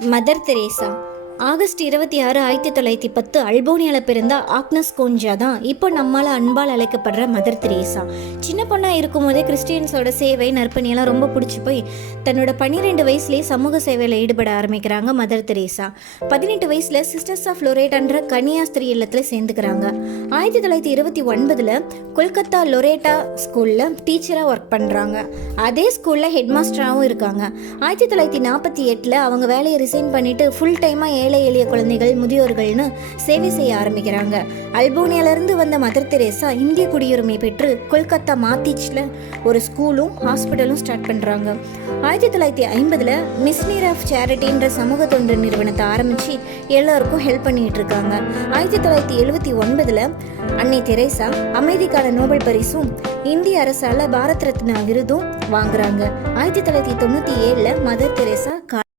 Mother Teresa August 26, 1910 அல்போனியாவில் பிறந்த Agnes கோஞ்சா தான் இப்போ நம்மால் அன்பால் அழைக்கப்படுற மதர் தெரேசா. சின்ன பொண்ணாக இருக்கும்போதே கிறிஸ்டியன்ஸோட சேவை நற்பணியெல்லாம் ரொம்ப பிடிச்சி போய் தன்னோட 12 வயசுலேயே சமூக சேவையில் ஈடுபட ஆரம்பிக்கிறாங்க மதர் தெரேசா. 18 வயசில் சிஸ்டர்ஸ் ஆஃப் லொரேட்டான்ற கன்னியாஸ்திரி இல்லத்தில் சேர்ந்துக்கிறாங்க. 1929 கொல்கத்தா லொரேட்டா ஸ்கூலில் டீச்சராக ஒர்க் பண்ணுறாங்க. அதே ஸ்கூலில் ஹெட் மாஸ்டராகவும் இருக்காங்க. 1948 அவங்க வேலையை ரிசைன் பண்ணிவிட்டு ஃபுல் டைமாக ஏழை எளிய குழந்தைகள் முதியோர்கள்னு சேவை செய்ய ஆரம்பிக்கிறாங்க. அல்போனியாவிலிருந்து வந்த மதர் தெரேசா இந்திய குடியுரிமை பெற்று கொல்கத்தா மாத்தீச்சில் ஒரு ஸ்கூலும் ஹாஸ்பிட்டலும் ஸ்டார்ட் பண்ணுறாங்க. 1950 மிஷனரி ஆஃப் சேரிட்டின்ற சமூக தொண்டு நிறுவனத்தை ஆரம்பித்து எல்லாருக்கும் ஹெல்ப் பண்ணிட்டு இருக்காங்க. 1979 அன்னை தெரேசா அமைதிக்கான நோபல் பரிசும் இந்திய அரசால் பாரத் ரத்னா விருதும் வாங்குறாங்க. 1997 மதர் தெரேசா